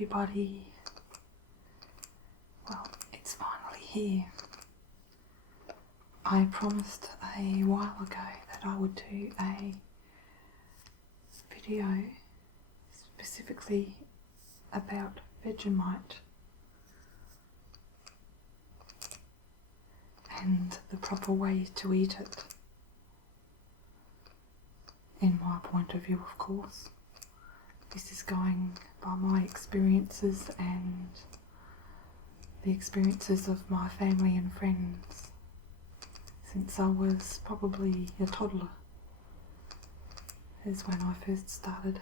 everybody. Well, it's finally here. I promised a while ago that I would do a video specifically about Vegemite and the proper way to eat it, in my point of view, of course. This is going by my experiences and the experiences of my family and friends since I was probably a toddler, is when I first started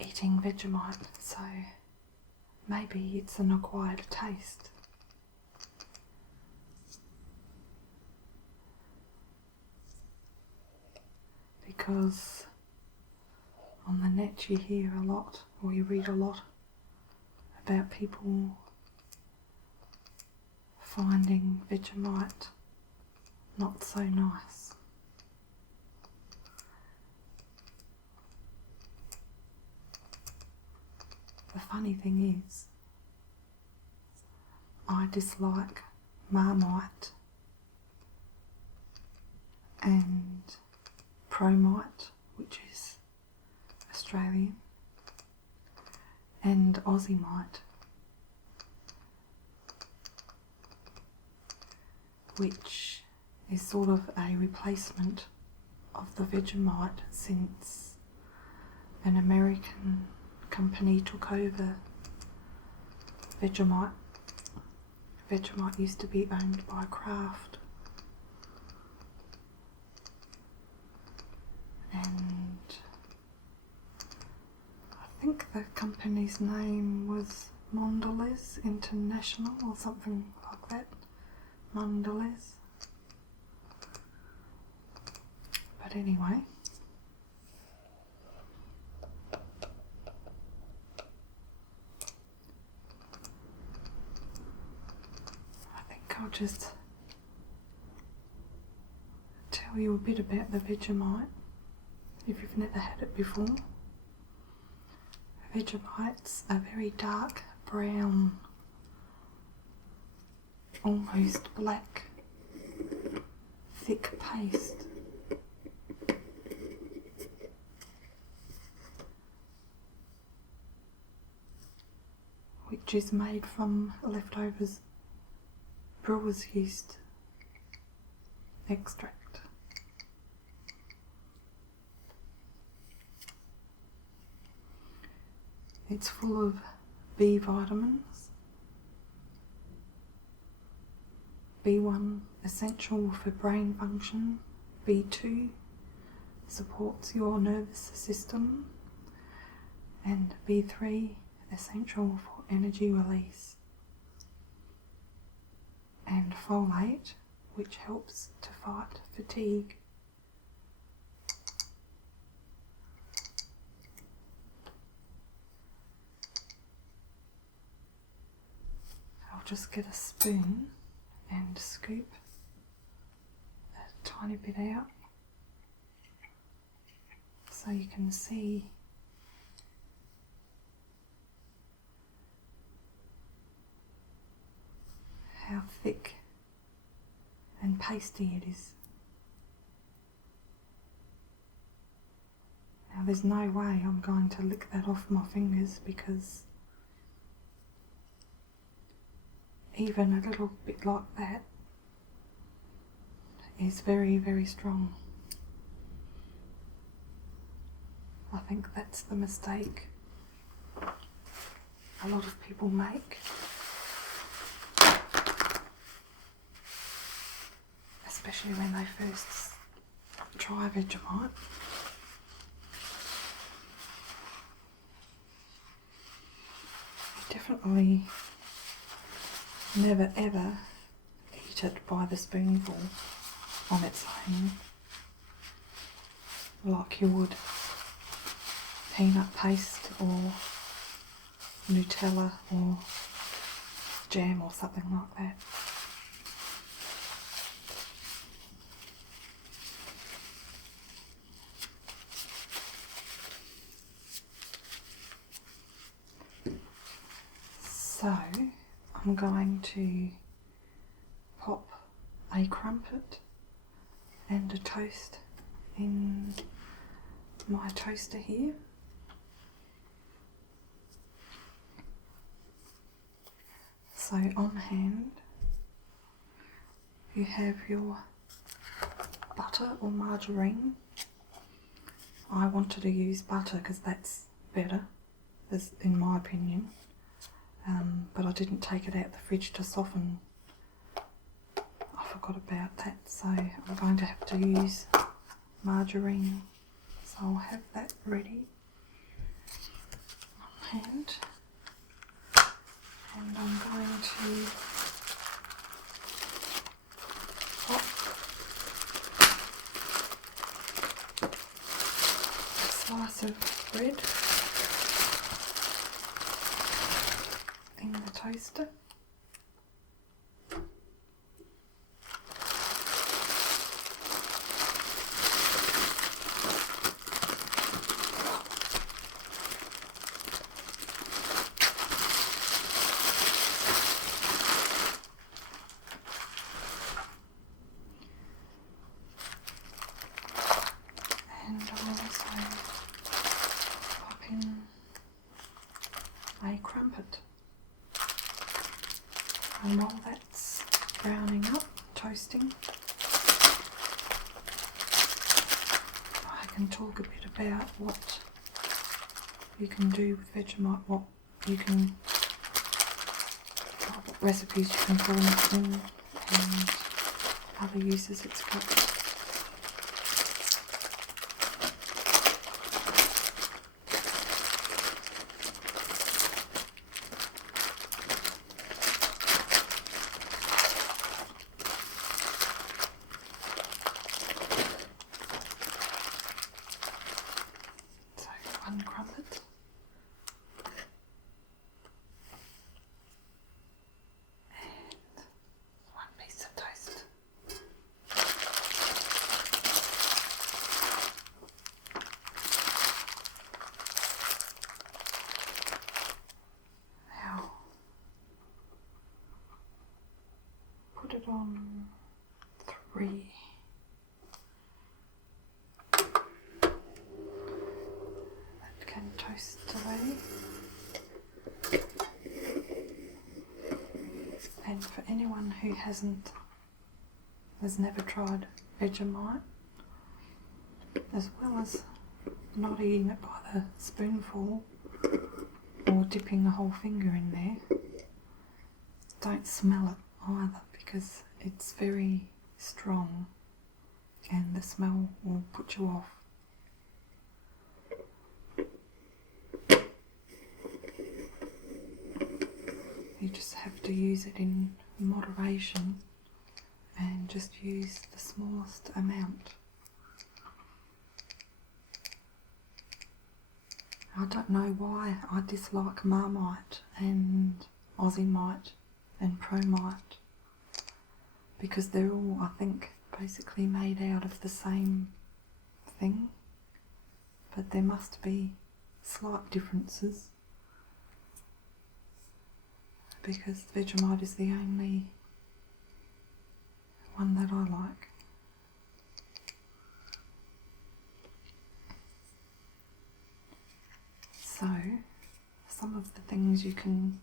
eating Vegemite, so maybe it's an acquired taste. Because on the net you hear a lot, or you read a lot, about people finding Vegemite not so nice. The funny thing is, I dislike Marmite and Promite, which is Australian, and Aussiemite, which is sort of a replacement of the Vegemite since an American company took over Vegemite. Vegemite used to be owned by Kraft, and I think the company's name was Mondelez International or something like that. Mondelez. But anyway, I think I'll just tell you a bit about the Vegemite if you've never had it before. Vegemites are very dark brown, almost black, thick paste. Which is made from leftovers brewer's yeast extract. It's full of B vitamins, B1 essential for brain function, B2 supports your nervous system, and B3 essential for energy release, and folate, which helps to fight fatigue. I'll just get a spoon and scoop a tiny bit out so you can see how thick and pasty it is. Now there's no way I'm going to lick that off my fingers, because even a little bit like that is very, very strong. I think that's the mistake a lot of people make, especially when they first try Vegemite. Definitely never ever eat it by the spoonful on its own, like you would peanut paste or Nutella or jam or something like that. So I'm going to pop a crumpet and a toast in my toaster here. So on hand you have your butter or margarine. I wanted to use butter because that's better, in my opinion, but I didn't take it out the fridge to soften. I forgot about that, so I'm going to have to use margarine. So I'll have that ready on hand, and I'm going to pop a slice of bread in the toaster. And I'll also pop in a crumpet. And while that's browning up, toasting, I can talk a bit about what you can do with Vegemite, what recipes you can put it in, and other uses it's got. One crumpet, and one piece of toast. Now put it on 3. Toast away. And for anyone who has never tried Vegemite, as well as not eating it by the spoonful or dipping a whole finger in there, don't smell it either, because it's very strong and the smell will put you off. You just have to use it in moderation and just use the smallest amount. I don't know why I dislike Marmite and Aussiemite and Promite, because they're all, I think, basically made out of the same thing, but there must be slight differences, because Vegemite is the only one that I like. So, some of the things you can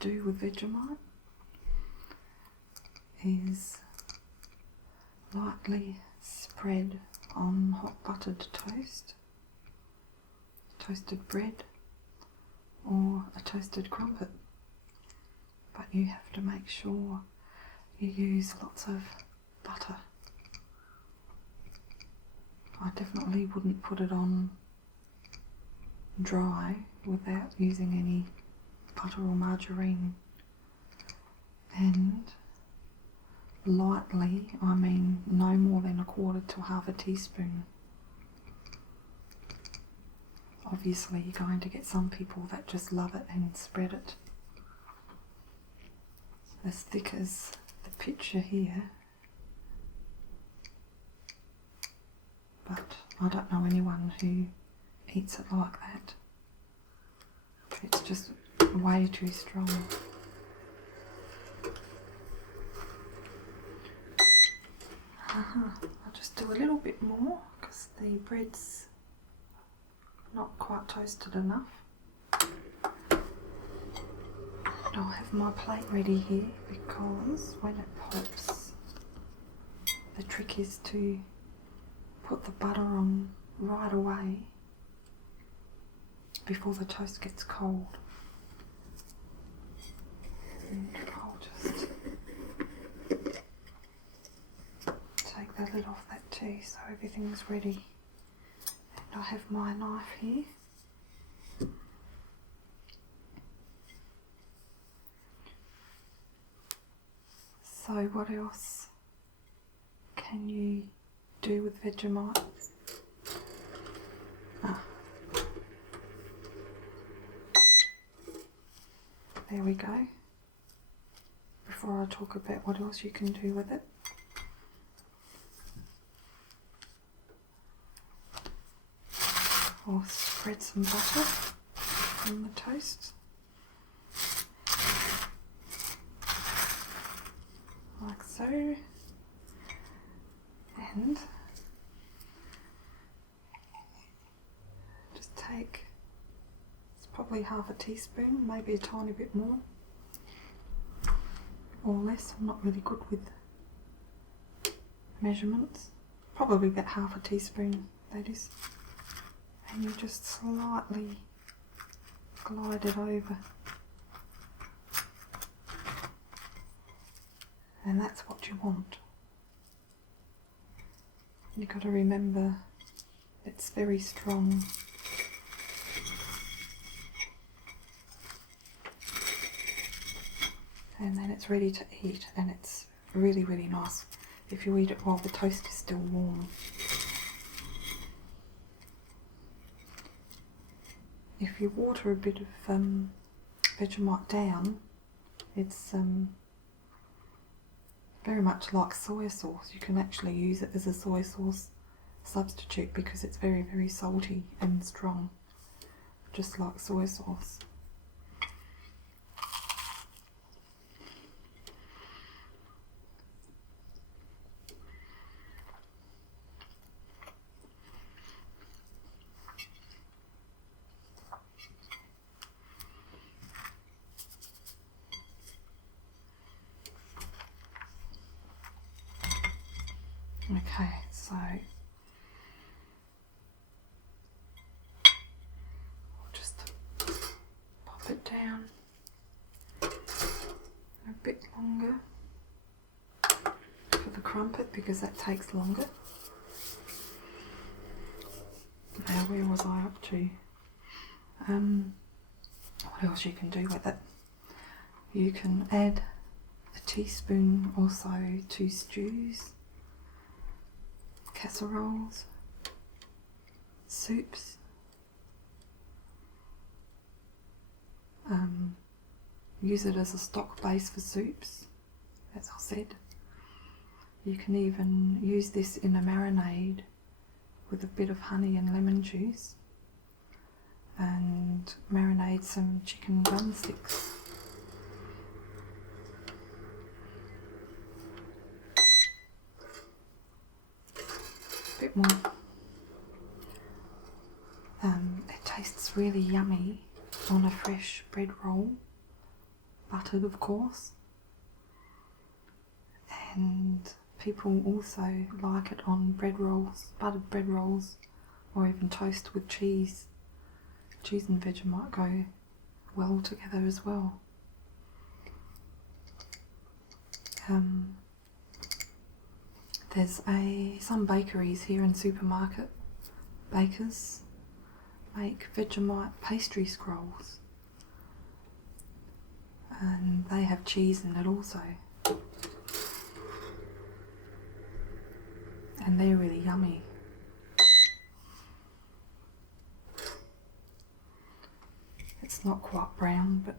do with Vegemite is lightly spread on hot buttered toast, toasted bread, or a toasted crumpet. But you have to make sure you use lots of butter. I definitely wouldn't put it on dry without using any butter or margarine. And lightly, I mean no more than 1/4 to 1/2 teaspoon. Obviously you're going to get some people that just love it and spread it as thick as the picture here, but I don't know anyone who eats it like that. It's just way too strong. I'll just do a little bit more because the bread's not quite toasted enough. And I'll have my plate ready here because when it pops, the trick is to put the butter on right away before the toast gets cold. And I'll just take the lid off that too so everything's ready. And I have my knife here. So what else can you do with Vegemite? There we go. Before I talk about what else you can do with it. I'll spread some butter on the toast. Like so. And just take, it's probably half a teaspoon, maybe a tiny bit more or less. I'm not really good with measurements. Probably about half a teaspoon, that is. And you just slightly glide it over. And that's what you want. You've got to remember it's very strong. And then it's ready to eat, and it's really, really nice if you eat it while the toast is still warm. If you water a bit of Vegemite down, it's very much like soy sauce. You can actually use it as a soy sauce substitute because it's very, very salty and strong, just like soy sauce. Okay, so I'll just pop it down a bit longer for the crumpet because that takes longer. Now, where was I up to? What else you can do with it? You can add a teaspoon or so to stews, casseroles, soups, use it as a stock base for soups, as I said. You can even use this in a marinade with a bit of honey and lemon juice and marinate some chicken drumsticks. Bit more. It tastes really yummy on a fresh bread roll, buttered of course, and people also like it on bread rolls, buttered bread rolls, or even toast with cheese. Cheese and Vegemite go well together as well. There's some bakeries here in supermarket, bakers make Vegemite pastry scrolls, and they have cheese in it also, and they're really yummy. It's not quite brown, but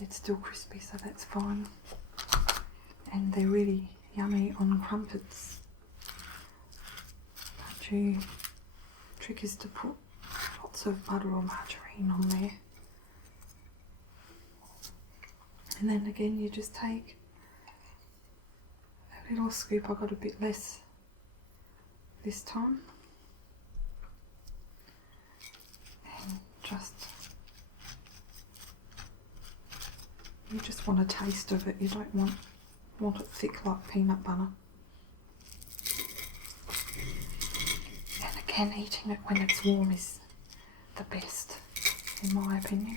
it's still crispy, so that's fine. And they're really yummy on crumpets. The trick is to put lots of butter or margarine on there. And then again you just take a little scoop. I got a bit less this time. And you just want a taste of it. You don't want it thick like peanut butter. And again, eating it when it's warm is the best, in my opinion.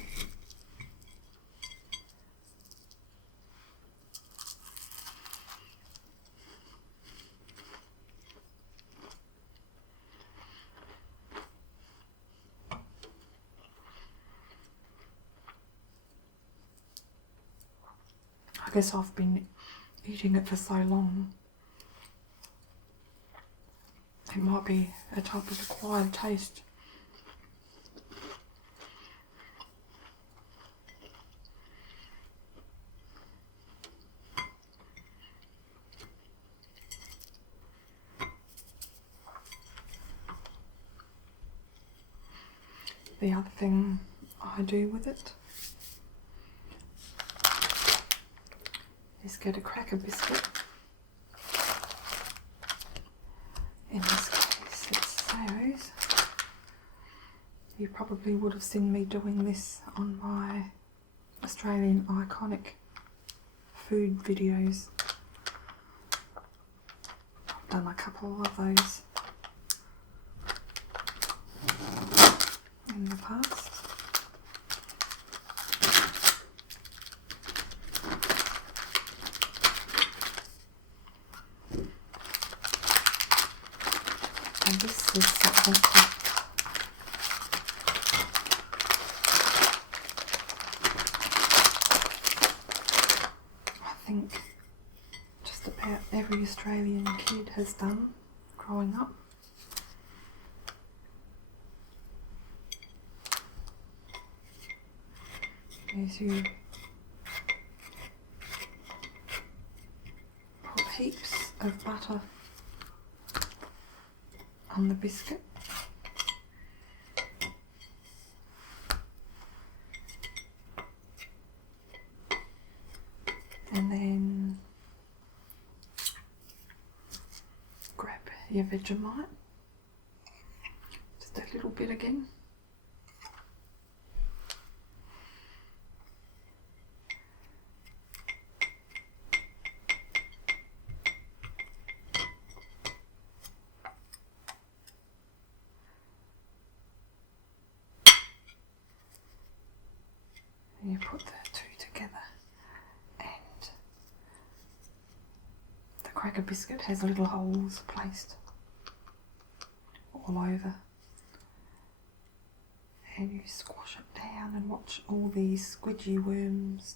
I guess I've been eating it for so long. It might be a type of acquired taste. The other thing I do with it is get a cracker biscuit. In this case it's Sayo's. You probably would have seen me doing this on my Australian iconic food videos. I've done a couple of those in the past. And this is something that I think just about every Australian kid has done growing up. Is you put heaps of butter on the biscuit, and then grab your Vegemite, just a little bit again. You put the two together, and the cracker biscuit has little holes placed all over, and you squash it down and watch all these squidgy worms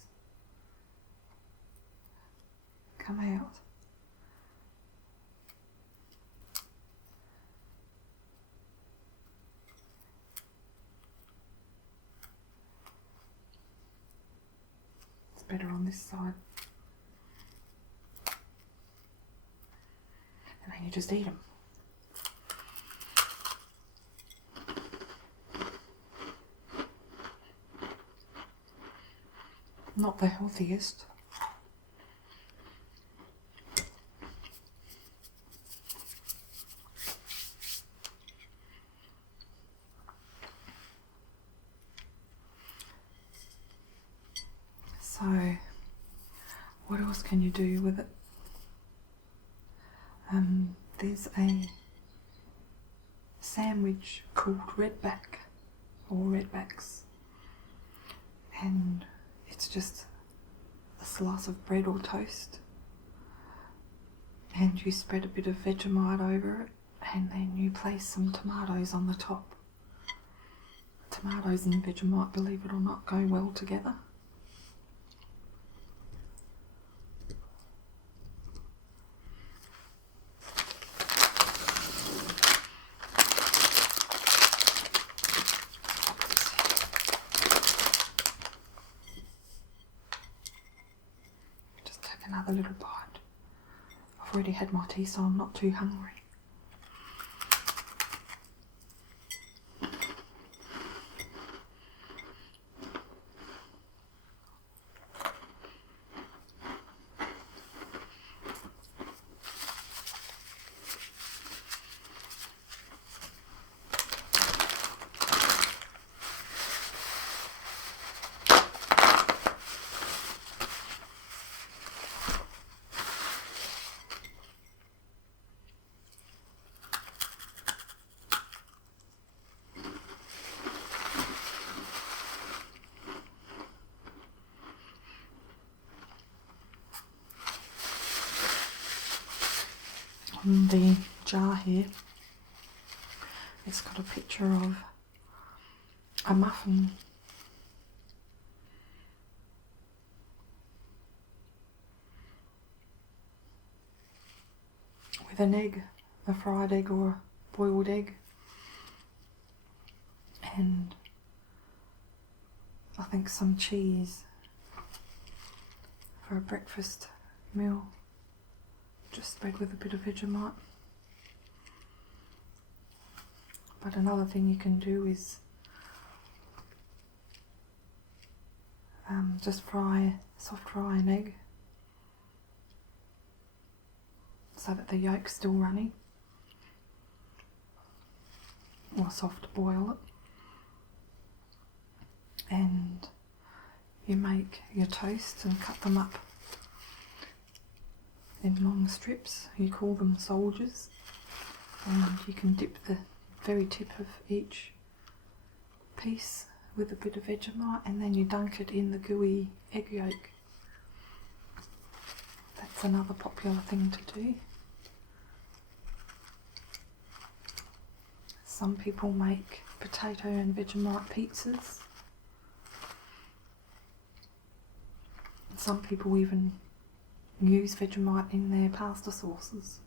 come out. Better on this side, and then you just eat them. Not the healthiest. So, what else can you do with it? There's a sandwich called redback or redbacks, and it's just a slice of bread or toast, and you spread a bit of Vegemite over it, and then you place some tomatoes on the top. Tomatoes and Vegemite, believe it or not, go well together. Another little bite. I've already had my tea, so I'm not too hungry. On the jar here, it's got a picture of a muffin with an egg, a fried egg or a boiled egg, and I think some cheese for a breakfast meal, just spread with a bit of Vegemite. But another thing you can do is just soft fry an egg so that the yolk's still runny, or soft boil it. And you make your toast and cut them up in long strips. You call them soldiers, and you can dip the very tip of each piece with a bit of Vegemite, and then you dunk it in the gooey egg yolk. That's another popular thing to do. Some people make potato and Vegemite pizzas. Some people even use Vegemite in their pasta sauces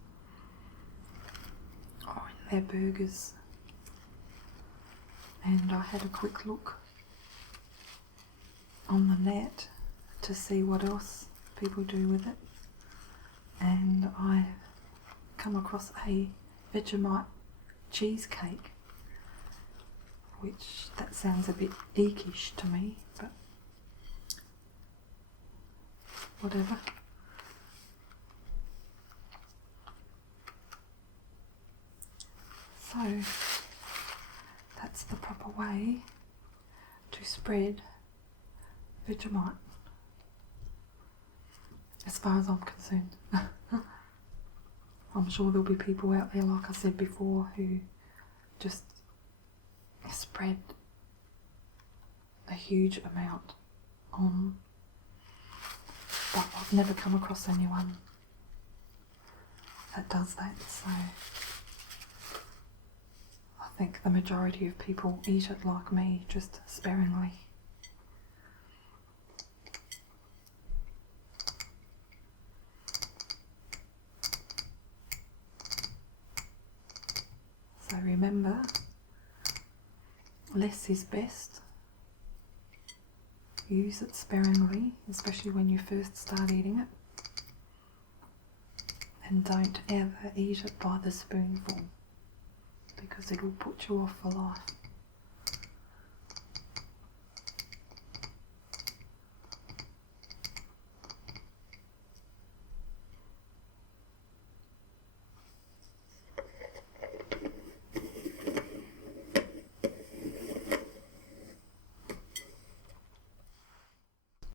or in their burgers. And I had a quick look on the net to see what else people do with it, and I come across a Vegemite cheesecake, which that sounds a bit geekish to me, but whatever. So that's the proper way to spread Vegemite, as far as I'm concerned. I'm sure there'll be people out there, like I said before, who just spread a huge amount on, but I've never come across anyone that does that, so I think the majority of people eat it like me, just sparingly. So remember, less is best. Use it sparingly, especially when you first start eating it. And don't ever eat it by the spoonful, because it will put you off for life.